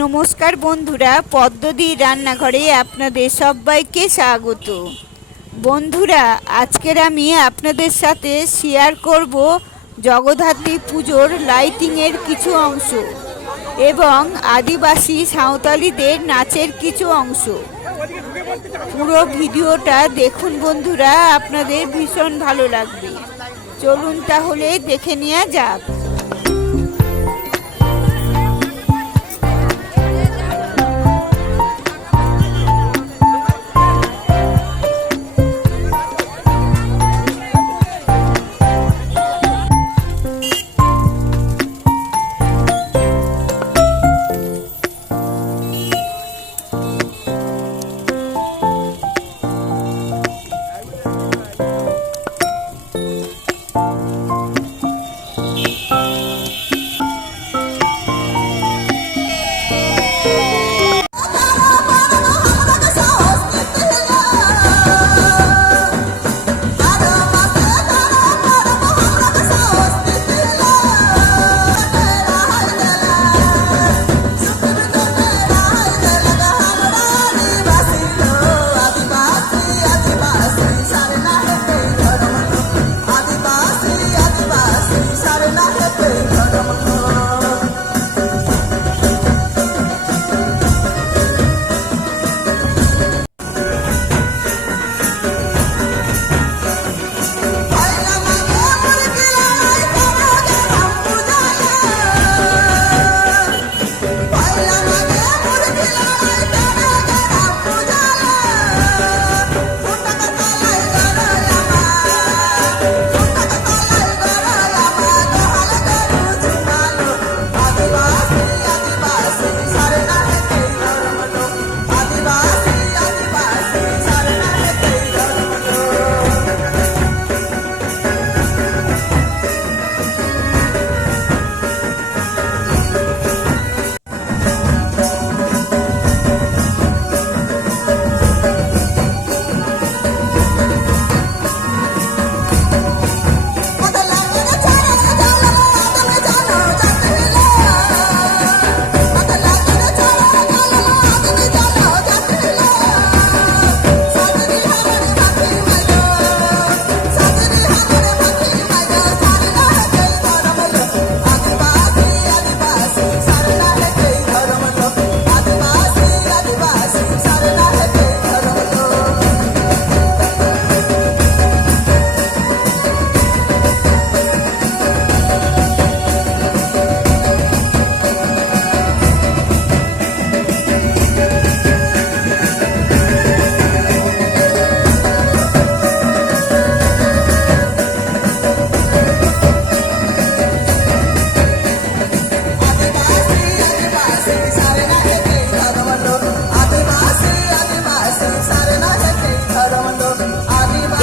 নমস্কার বন্ধুরা, পদ্মদির রান্নাঘরে আপনাদের সবাইকে স্বাগত। বন্ধুরা, আজকের আমি আপনাদের সাথে শেয়ার করব জগদ্ধাত্রী পুজোর লাইটিংয়ের কিছু অংশ এবং আদিবাসী সাঁওতালিদের নাচের কিছু অংশ। পুরো ভিডিওটা দেখুন বন্ধুরা, আপনাদের ভীষণ ভালো লাগবে। চলুন তাহলে দেখে নেওয়া যাক।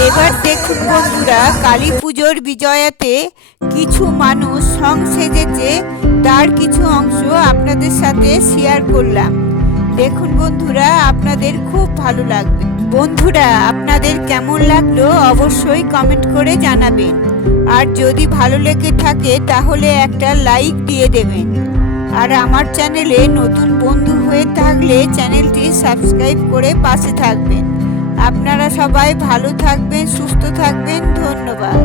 এবার দেখুন বন্ধুরা, কালী পুজোর বিজয়াতে কিছু মানুষ সং সেজেছে, তার কিছু অংশ আপনাদের সাথে শেয়ার করলাম। দেখুন বন্ধুরা, আপনাদের খুব ভালো লাগবে। বন্ধুরা, আপনাদের কেমন লাগলো অবশ্যই কমেন্ট করে জানাবেন। আর যদি ভালো লেগে থাকে তাহলে একটা লাইক দিয়ে দেবেন। আর আমার চ্যানেলে নতুন বন্ধু হয়ে থাকলে চ্যানেলটি সাবস্ক্রাইব করে পাশে থাকবেন। আপনারা সবাই ভালো থাকবেন, সুস্থ থাকবেন। ধন্যবাদ।